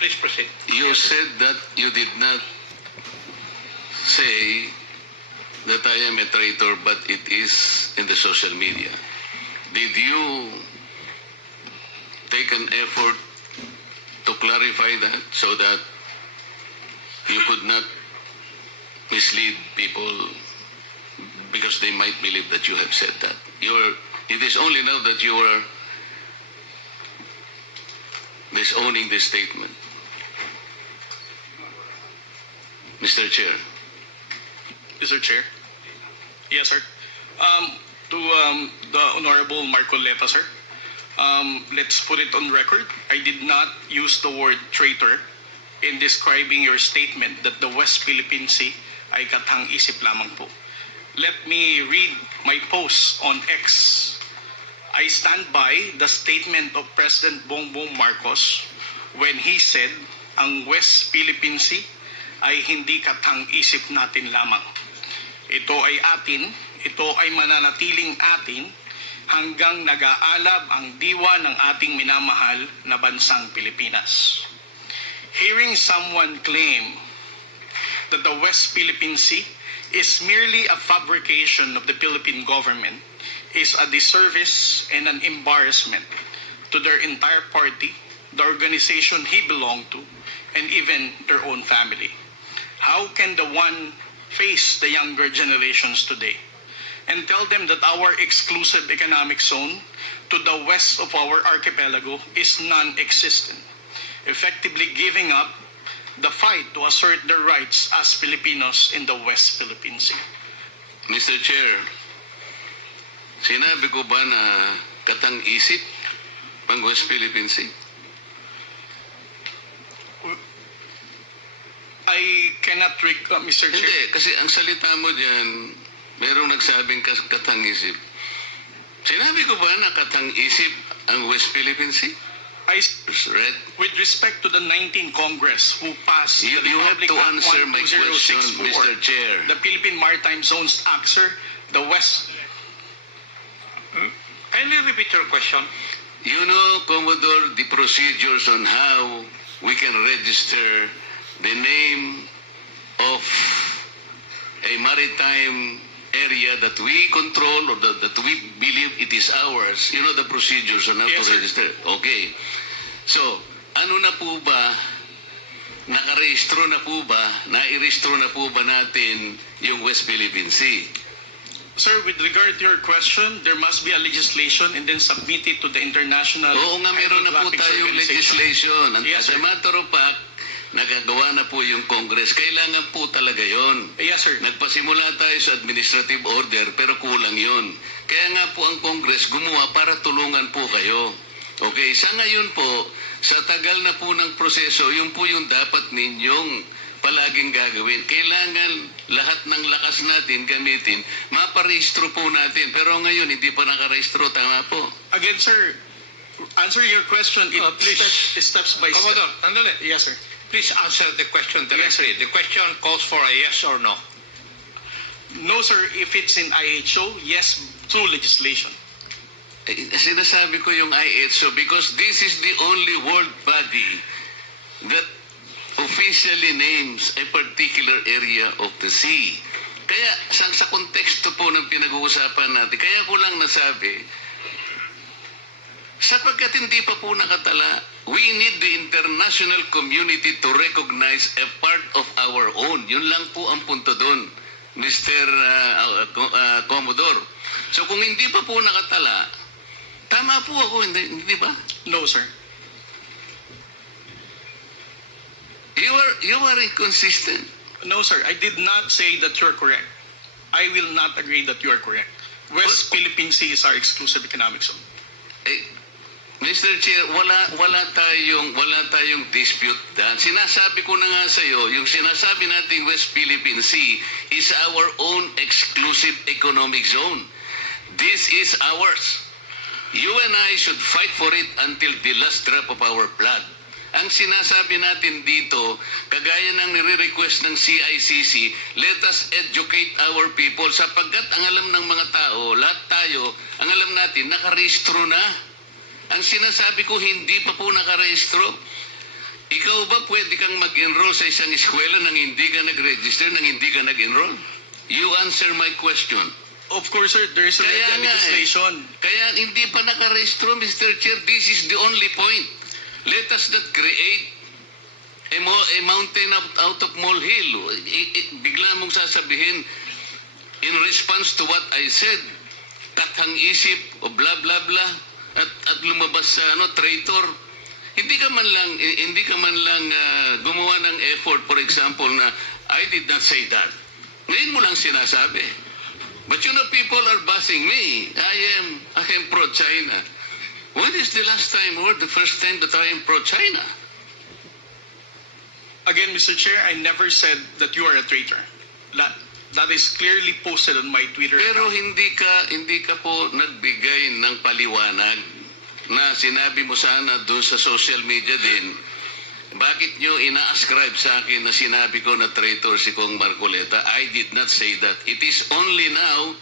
Please proceed. You said that you did not say that I am a traitor, but it is in the social media. Did you take an effort to clarify that so that you could not mislead people because they might believe that you have said that? It is only now that you are disowning this statement. Mr. Chair. Mr. Chair. Yes, sir. To the Honorable Marcoleta, sir. Let's put it on record. I did not use the word traitor in describing your statement that the West Philippine Sea ay katang-isip lamang po. Let me read my post on X. I stand by the statement of President Bongbong Marcos when he said ang West Philippine Sea ay hindi katang-isip natin lamang. Ito ay atin, ito ay mananatiling atin hanggang nag-aalab ang diwa ng ating minamahal na bansang Pilipinas. Hearing someone claim that the West Philippine Sea is merely a fabrication of the Philippine government is a disservice and an embarrassment to their entire party, the organization he belonged to, and even their own family. How can the one face the younger generations today and tell them that our exclusive economic zone to the west of our archipelago is non-existent, effectively giving up the fight to assert their rights as Filipinos in the West Philippine Sea? Mr. Chair, sinabi ko ba na katang-isip ang West Philippine Sea? I cannot recall, Mr. Chair. Hindi, kasi ang salita mo dyan, merong nagsabing katang-isip. Sinabi ko ba na katang-isip ang West Philippine Sea? Right. With respect to the 19th Congress who passed You the have Republic to Act answer my question, 12064, Mr. Chair. the Philippine Maritime Zones Act, sir, the West. Kindly repeat your question. You know, Commodore, the procedures on how we can register the name of a maritime area that we control or that we believe it is ours. You know the procedures on how Yes, to sir. register. Okay. So, ano na po ba, nakarehistro na po ba, nairehistro na po ba natin yung West Philippine Sea? Sir, with regard to your question, there must be a legislation and then submit it to the international. Oo nga, meron na po Hydrographic tayong Organization. legislation. Yes, As a sir. matter of fact, nagagawa na po yung Congress. Kailangan po talaga yon. Yes, sir. Nagpasimula tayo sa administrative order pero kulang yon. Kaya nga po ang Congress gumawa para tulungan po kayo. Okay, sa ngayon po, sa tagal na po ng proseso, yun po yung dapat ninyong palaging gagawin. Kailangan lahat ng lakas natin gamitin, maparehistro po natin. Pero ngayon, hindi pa nakarehistro. Tama po. Again, sir, answer your question. It Please. steps by step. Commodore, andali. Yes, sir. Please answer the question directly. The question calls for a yes or no. No, sir. If it's in IHO, yes, through legislation. Sinasabi ko yung IHO because this is the only world body that officially names a particular area of the sea. Kaya sa konteksto po ng pinag-uusapan natin, kaya ko lang nasabi, sapagkat hindi pa po nakatala, we need the international community to recognize a part of our own. Yun lang po ang punto doon, Mr. Commodore. So kung hindi pa po nakatala, tama po ako, hindi ba? No, sir. You are inconsistent. No, sir. I did not say that you're correct. I will not agree that you are correct. West Philippine Sea is our exclusive economic zone. Eh, Mr. Chair, wala tayong dispute dyan. Sinasabi ko na nga sa iyo, yung sinasabi nating West Philippine Sea is our own exclusive economic zone. This is ours. You and I should fight for it until the last drop of our blood. Ang sinasabi natin dito, kagaya ng nire-request ng CICC, let us educate our people sapagkat ang alam ng mga tao, lahat tayo, ang alam natin, nakarehistro na. Ang sinasabi ko, hindi pa po nakarehistro. Ikaw ba pwede kang mag-enroll sa isang eskwela nang hindi ka nag-register, nang hindi ka nag-enroll? You answer my question. Of course, sir, there is already a legislation. Kaya hindi pa nakarehistro, Mr. Chair. This is the only point. Let us not create a mountain out of molehill. Bigla mong sasabihin, in response to what I said, kathang isip o blah blah blah at lumabas sa traitor. Hindi ka man lang gumawa ng effort, for example, na I did not say that. Ngayon mo lang sinasabi. But you know, people are bashing me. I am pro-China. When is the last time or the first time that I am pro-China? Again, Mr. Chair, I never said that you are a traitor. That is clearly posted on my Twitter Pero account. hindi ka po nagbigay ng paliwanag na sinabi mo sana doon sa social media din. Bakit nyo ina-ascribe sa akin na sinabi ko na traitor si Kong Marcoleta? I did not say that. It is only now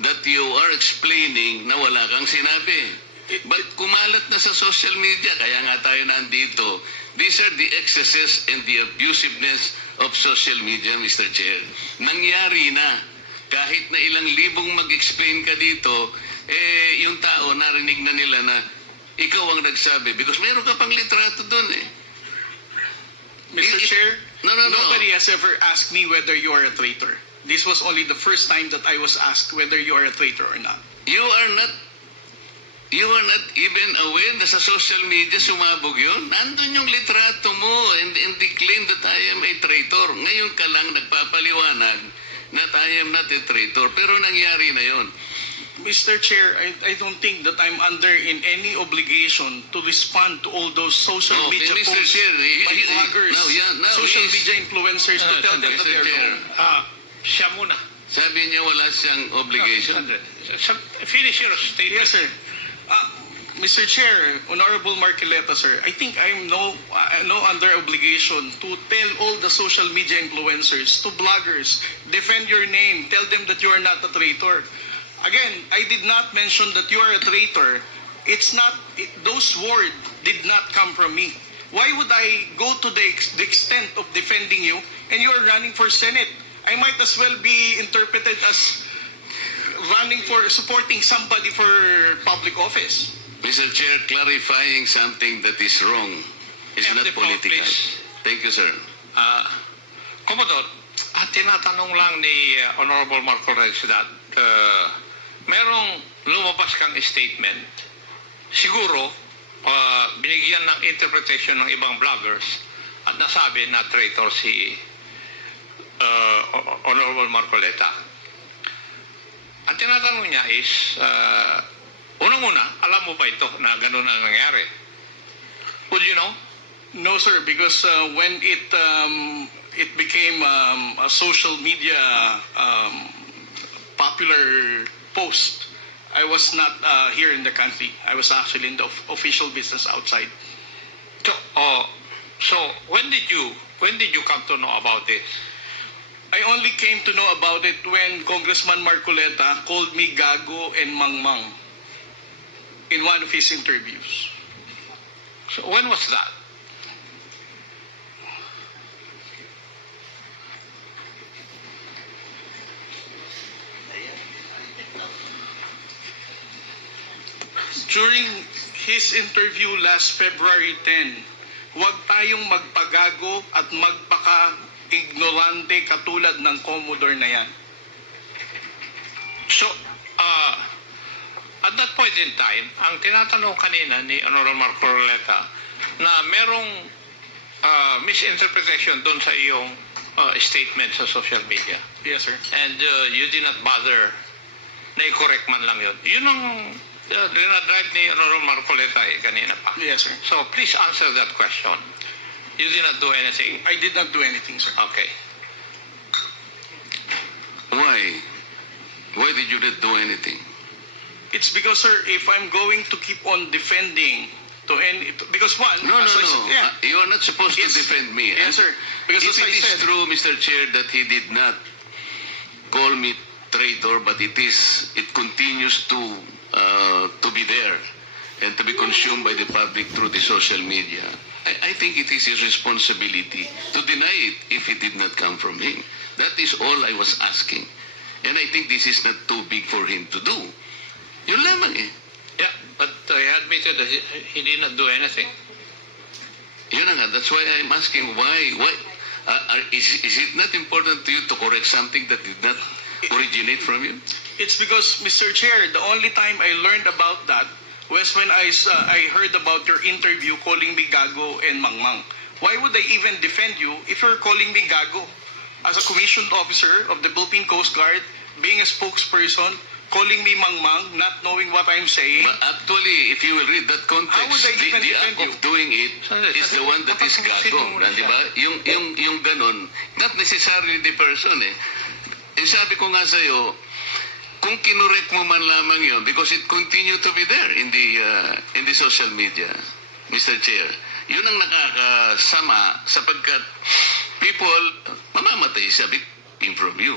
that you are explaining na wala kang sinabi. But kumalat na sa social media, kaya nga tayo nandito. These are the excesses and the abusiveness of social media, Mr. Chair. Nangyari na. Kahit na ilang libong mag-explain ka dito, yung tao narinig na nila na ikaw ang nagsabi. Because meron ka pang litrato dun eh. Mr. Chair, No. nobody has ever asked me whether you are a traitor. This was only the first time that I was asked whether you are a traitor or not. You are not even aware na sa social media sumabog yun. Nandun yung litrato mo and the claim that I am a traitor. Ngayon ka lang nagpapaliwanag na I am not a traitor. Pero nangyari na yun. Mr. Chair, I don't think that I'm under in any obligation to respond to all those social media Mr. posts Chair, by bloggers, social media influencers to tell them that Mr. they're Chair, wrong. Siya muna. sabi niya wala siyang obligation. Finish your statement. Yes, sir. Mr. Chair, Honorable Marcoleta, sir, I think I'm no under obligation to tell all the social media influencers, to bloggers, defend your name, tell them that you are not a traitor. Again, I did not mention that you are a traitor. Those words did not come from me. Why would I go to the extent of defending you and you are running for Senate? I might as well be interpreted as supporting somebody for public office. Mr. Chair, clarifying something that is wrong is Have not the floor, political. please. Thank you, sir. Commodore, tinatanong lang ni Honorable Marco Rex that merong lumabas kang statement. Siguro, binigyan ng interpretation ng ibang bloggers at nasabi na traitor si Honorable Marcoleta. Ang tinatanong niya is, unang-una, alam mo ba ito na ganun ang nangyari? Would you know? No, sir, because when it became a social media popular post, I was not here in the country. I was actually in the official business outside. So when did you come to know about this? I only came to know about it when Congressman Marcoleta called me Gago and Mangmang in one of his interviews. So when was that? During his interview last February 10, huwag tayong magpagago at magpaka-ignorante katulad ng Commodore na yan. So, at that point in time, ang tinatanong kanina ni Honorable Marcoleta na merong misinterpretation doon sa iyong statement sa social media. Yes, sir. And you did not bother na i-correct man lang yun. Yun ang dinadrive ni Honorable Marcoleta kanina pa. Yes, sir. So, please answer that question. You did not do anything. I did not do anything, sir. Okay. Why? Why did you not do anything? It's because, sir, if I'm going to keep on defending because one, No. as I said, yeah. You are not supposed Yes. to defend me. Yes, sir. Because If as I it is said, true, Mr. Chair, that he did not call me traitor, but it continues to be there and to be consumed by the public through the social media. I think it is his responsibility to deny it if it did not come from him. That is all I was asking. And I think this is not too big for him to do. Yun lamang eh. Yeah, but he admitted that he did not do anything. Yun na nga, that's why I'm asking why is it not important to you to correct something that did not originate from you? It's because, Mr. Chair, the only time I learned about that was when I heard about your interview calling me gago and mangmang. Why would I even defend you if you're calling me gago? As a commissioned officer of the Philippine Coast Guard, being a spokesperson, calling me mangmang, not knowing what I'm saying. But actually, if you will read that context, How would I even the defend act of doing it is the one that is gago. Di ba? Yung ganon, not necessarily the person eh. Sabi ko nga sa'yo, kung kinorek mo man lamang yun, because it continue to be there in the social media, Mr. Chair, yun ang nakakasama sapagkat people mamamatay sabi from you.